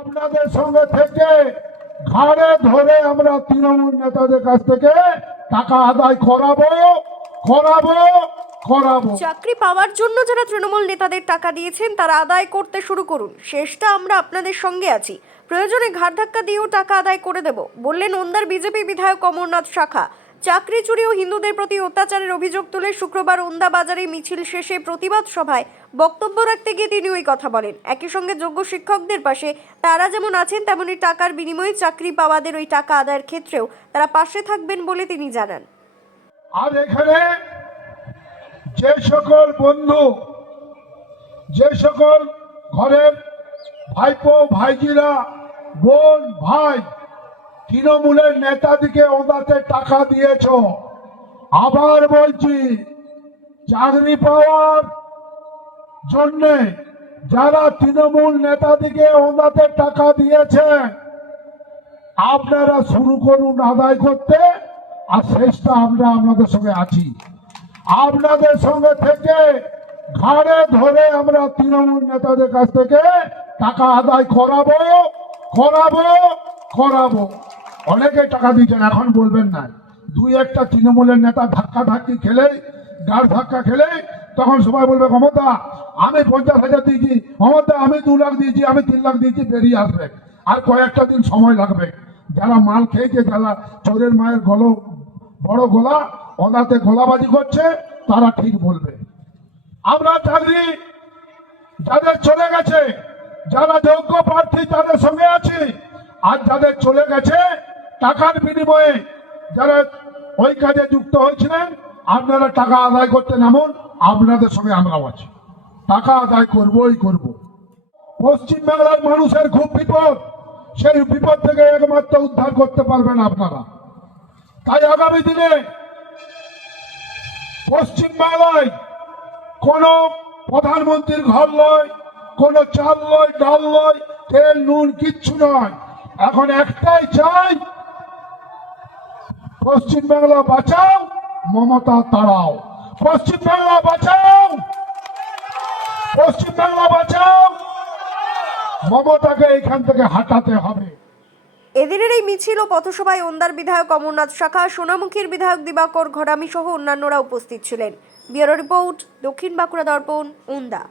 আপনাদের সঙ্গে থেকে ঘাড়ে ধরে আমরা তৃণমূল নেতাদের কাছ থেকে টাকা আদায় করাবো করাবো। চাকরি পাওয়ার জন্য যারা তৃণমূল নেতাদের টাকা দিয়েছেন, তারা আদায় করতে শুরু করুন। শেষটা আমরা আপনাদের সঙ্গে আছি। প্রয়োজনে ঘাট ধাক্কা দিয়েও টাকা আদায় করে দেব। বললেন ওন্দার বিজেপি বিধায়ক অমরনাথ শাখা। চাকরি চুরি ও হিন্দুদের প্রতি অত্যাচারের অভিযোগ তুলে শুক্রবার ওন্দা বাজারে মিছিল শেষে প্রতিবাদ সভায় বক্তব্য রাখতে গিয়ে তিনি ওই কথা বলেন। একই সঙ্গে যোগ্য শিক্ষকদের পাশে তারা যেমন আছেন, তেমনি টাকার বিনিময়ে চাকরি পাওয়াদের ওই টাকা আদায়ের ক্ষেত্রেও তারা পাশে থাকবেন বলে তিনি জানান। আর এখানে যে সকল বন্ধু, যে সকল ঘরের ভাইপো, ভাইজিরা, বোন, ভাই তৃণমূলের নেতাদিকে ওদাতে টাকা দিয়েছ। আবার বলছি, চাকরি পাওয়ার জন্যে যারা তৃণমূল নেতাদিকে ওদাতে টাকা দিয়েছে, আপনারা শুরু করুন আদায় করতে, আর শেষটা আমরা আপনাদের সঙ্গে আছি। আপনাদের সঙ্গে থেকে ঘাড়ে ধরে আমরা তৃণমূল নেতাদের কাছ থেকে টাকা আদায় করাবো করাবো। করাবো অনেকে টাকা দিচ্ছেন এখন বলবেন না। দুই একটা তৃণমূলের নেতা ধাক্কা ধাক্কি খেলে গাড় ধাক্কা খেলে তখন সবাই বলবে, মমতা, আমি পঞ্চাশ হাজার দিয়েছি। ক্ষমতা আমি দু লাখ দিয়েছি, আমি তিন লাখ দিয়েছি, বেরিয়ে আসবে। আর কয়েকটা দিন সময় লাগবে। যারা মাল খেয়েছে, যারা চোরের মায়ের গল, বড় গোলা ওনাতে গোলাবাজি করছে, তারা ঠিক বলবে। আমরা চাকরি যাদের চলে গেছে, যারা যোগ্য প্রার্থী তাদের সঙ্গে আছি আর যাদের চলে গেছে, টাকার বিনিময়ে যারা ওই কাজে যুক্ত হয়েছিলেন, আপনারা টাকা আদায় করতে নামুন, আপনাদের সঙ্গে আমরাও আছি। টাকা আদায় করবই করব। পশ্চিম বাংলার মানুষের খুব বিপদ। সেই বিপদ থেকে একমাত্র উদ্ধার করতে পারবেন আপনারা। তাই আগামী দিনে পশ্চিম বাংলায় কোন প্রধানমন্ত্রীর ঘর নয়, কোন চাল নয়, ডাল নয়, তেল, নুন কিচ্ছু নয়। এখন একটাই চাই। পশ্চিম বাংলা বাঁচাও, মমতা তাড়াও। পশ্চিম বাংলা বাঁচাও, পশ্চিম বাংলা বাঁচাও। মমতাকে এখান থেকে হাঁটাতে হবে। এদিনের এই মিছিল ও পথসভায় ওন্দার বিধায়ক অমরনাথ শাখা, সোনামুখীর বিধায়ক দিবাকর ঘরামি সহ অন্যান্যরা উপস্থিত ছিলেন। ব্যুরো রিপোর্ট, দক্ষিণ বাঁকুড়া দর্পণ, ওন্দা।